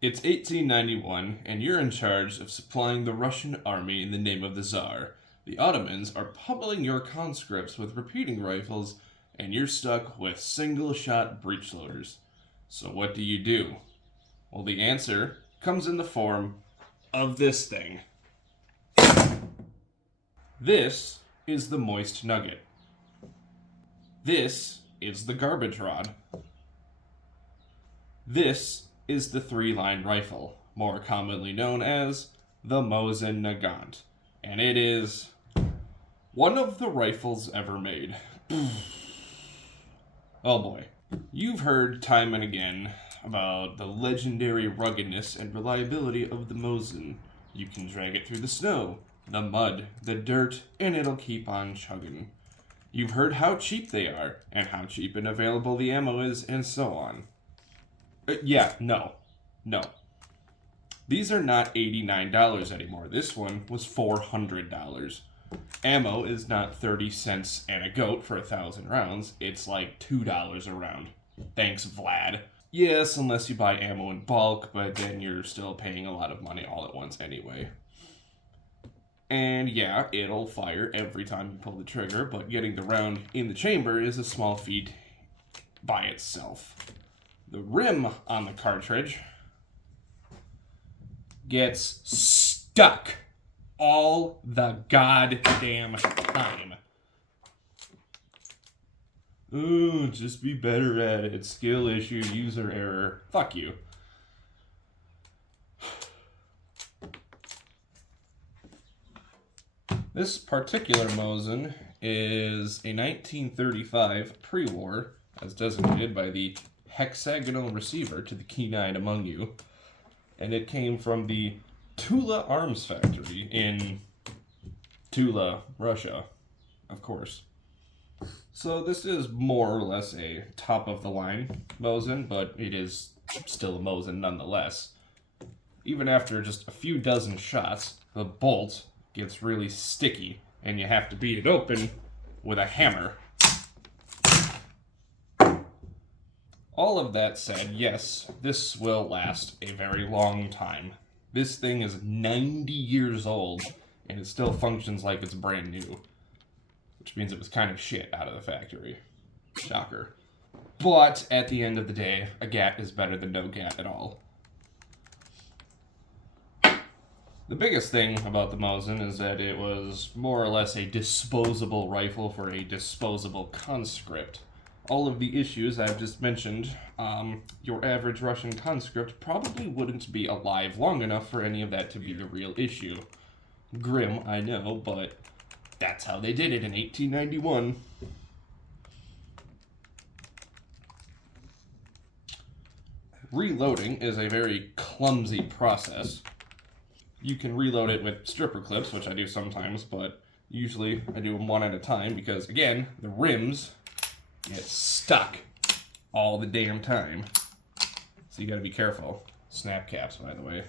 It's 1891, and you're in charge of supplying the Russian army in the name of the Tsar. The Ottomans are pummeling your conscripts with repeating rifles, and you're stuck with single-shot breech loaders. So what do you do? Well, the answer comes in the form of this thing. This is the Moist Nugget. This is the garbage rod. This is the three-line rifle, more commonly known as the Mosin Nagant. And it is one of the rifles ever made. Oh boy. You've heard time and again about the legendary ruggedness and reliability of the Mosin. You can drag it through the snow, the mud, the dirt, and it'll keep on chugging. You've heard how cheap they are, and how cheap and available the ammo is, and so on. No. These are not $89 anymore. This one was $400. Ammo is not 30 cents and a goat for 1,000 rounds. It's like $2 a round. Thanks, Vlad. Yes, unless you buy ammo in bulk, but then you're still paying a lot of money all at once anyway. And yeah, it'll fire every time you pull the trigger, but getting the round in the chamber is a small feat by itself. The rim on the cartridge gets stuck all the goddamn time. Ooh, just be better at it. Skill issue, user error. Fuck you. This particular Mosin is a 1935 pre-war, as designated by the hexagonal receiver to the keen-eyed among you, and it came from the Tula Arms Factory in Tula, Russia, of course. So this is more or less a top-of-the-line Mosin, but it is still a Mosin nonetheless. Even after just a few dozen shots, the bolt gets really sticky, and you have to beat it open with a hammer. All of that said, yes, this will last a very long time. This thing is 90 years old, and it still functions like it's brand new. Which means it was kind of shit out of the factory. Shocker. But, at the end of the day, a gat is better than no gat at all. The biggest thing about the Mosin is that it was more or less a disposable rifle for a disposable conscript. All of the issues I've just mentioned, your average Russian conscript probably wouldn't be alive long enough for any of that to be the real issue. Grim, I know, but that's how they did it in 1891. Reloading is a very clumsy process. You can reload it with stripper clips, which I do sometimes, but usually I do them one at a time because, again, the rims get stuck all the damn time. So you gotta be careful. Snap caps, by the way.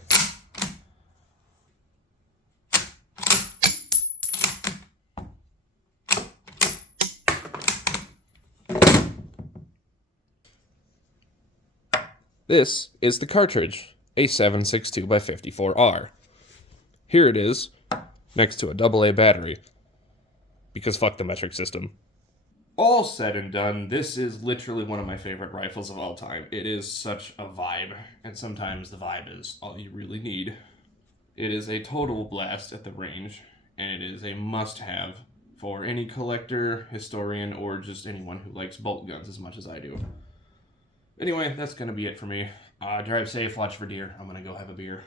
This is the cartridge, a 7.62x54R. Here it is, next to a AA battery. Because fuck the metric system. All said and done, this is literally one of my favorite rifles of all time. It is such a vibe, and sometimes the vibe is all you really need. It is a total blast at the range, and it is a must-have for any collector, historian, or just anyone who likes bolt guns as much as I do. Anyway, that's gonna be it for me. Drive safe, watch for deer. I'm gonna go have a beer.